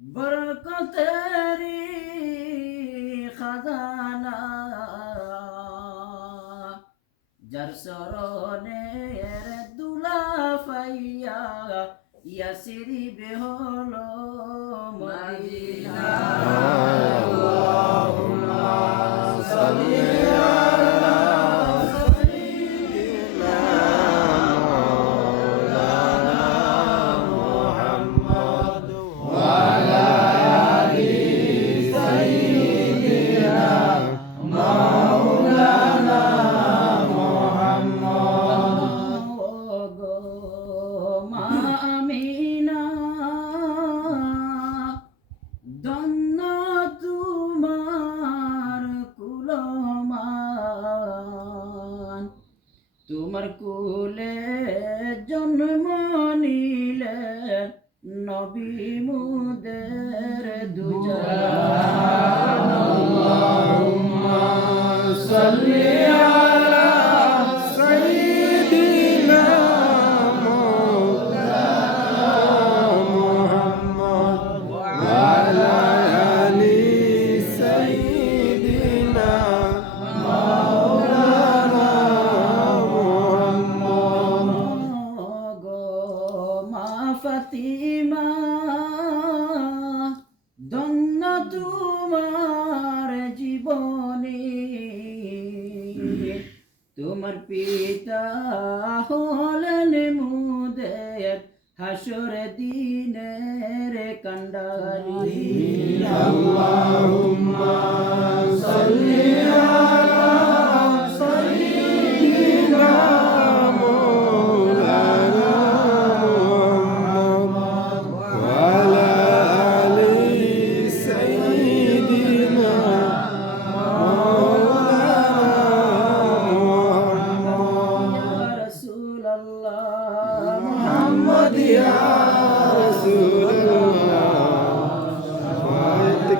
বরকতেরি খাজানা যার সরণের দুলা পাইয়া ইয়াসিরি বেহল মদিনা দন্ন তোমার কুলমান। তোমার কুলে জন্ম নিলে নবী মুদের দুজন। ফাতিমা দন্ন তোমার জীবনে। তোমার পিতা হলেন মুদের হাসর দিনের কান্ডারি। يا